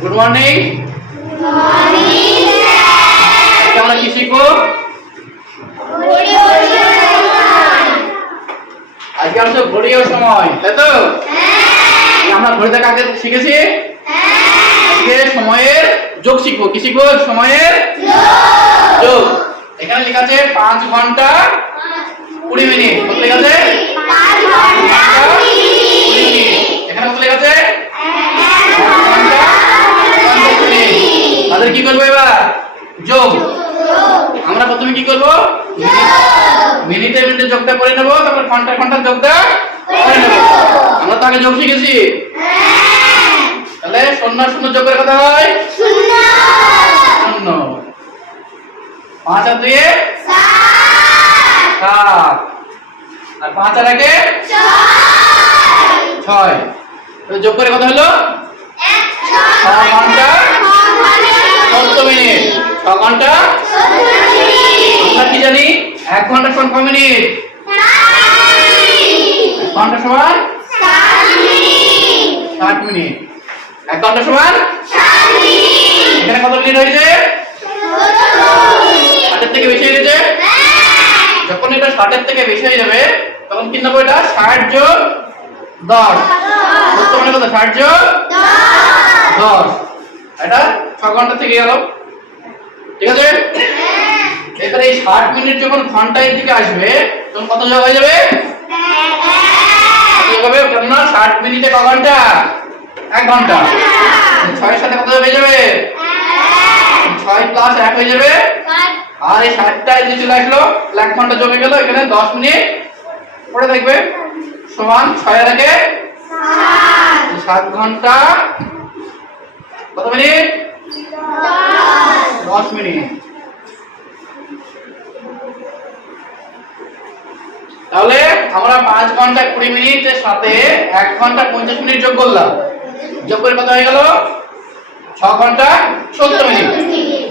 Good morning. আমরা কি শিখবো? আজকে আমরা ঘড়ি ও সময়, তাই তো? আমরা ঘড়িতে কাকে শিখেছি? আজকে সময়ের যোগ শিখবো। কি শিখবো? সময়ের যোগ। এখানে লেখা আছে 5 ঘন্টা 20 মিনিট। কত লেখা আছে? 5 ঘন্টা 20 মিনিট। এখানে কত লেখা আছে? 1 ঘন্টা 50 মিনিট। তাহলে কি করব এবার? যোগ। আমরা প্রথমে কি করব? মিনিটে মিনিটে যোগটা করে নেব, তারপর ঘন্টা ঘন্টা যোগটা করে নেব। আমরা তো আগে যোগ শিখেছি। তাহলে 0 0 যোগ করে কত হয়? 0। 5 আর 2 7 আর 5 আর 1 6। তো যোগ করে কত হলো? 6 ঘন্টা 14 মিনিট। 6 ঘন্টা 14 মিনিট। আমরা কি জানি? 1 ঘন্টা সমান কত মিনিট? 1 ঘন্টা সমান 60 মিনিট। 1 ঘন্টা সমান 60 মিনিট। এখানে কত মিনিট হয়েছে? 60 এর থেকে বেশি হয়ে গেছে। যখন এটা 60 এর থেকে বেশি হয়ে যাবে তখন কি নেব? এটা 60 যোগ 10। মানে কত? 60 যোগ 10। এটা 6 ঘন্টা থেকে গেল। ঠিক আছে? এবারে এই 60 মিনিট যখন ঘন্টার দিকে আসবে তখন কত যোগ হয়ে যাবে? যোগ হবে, কারণ 60 মিনিটে ক ঘন্টা? 1 ঘন্টা। 6 এর সাথে কত যোগ হয়ে যাবে? 6 প্লাস 1 হয়ে যাবে। আর এই 60টা এদিকে চলে আসলো, 1 ঘন্টা যোগ হয়ে গেল। এখানে 10 মিনিট পড়ে থাকবে সমান 6 এর আগে 7 ঘন্টা কত মিনিট? 10 মিনিট। তাহলে আমরা 5 ঘন্টা 20 মিনিটের সাথে 1 ঘন্টা 50 মিনিট যোগ করলাম। যোগ করে কত হয়ে গেল? 6 ঘন্টা 70 মিনিট।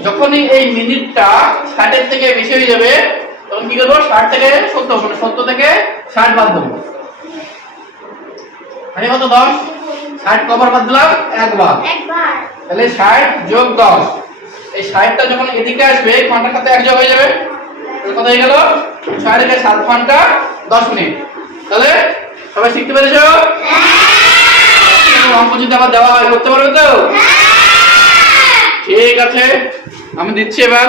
যখনই এই মিনিটটা 60 এর থেকে বেশি হয়ে যাবে তখন কি করব? 60 থেকে 70, মানে 70 থেকে 60 বাদ দেব। মানে কত? 10। 60 কবার বাদ দিলাম? একবার। তাহলে 60 যোগ 10। এই 60টা যখন এদিকে আসবে ঘন্টার সাথে 1 যোগ হয়ে যাবে। তাহলে কত হয়ে গেল? 6 থেকে 7 ঘন্টা 10 মিনিট। তাহলে সবাই শিখতে পেরেছো? হ্যাঁ। অঙ্ক যদি আবার দেওয়া হয় করতে পারবে তো? হ্যাঁ। ঠিক আছে, আমি দিচ্ছি এবার।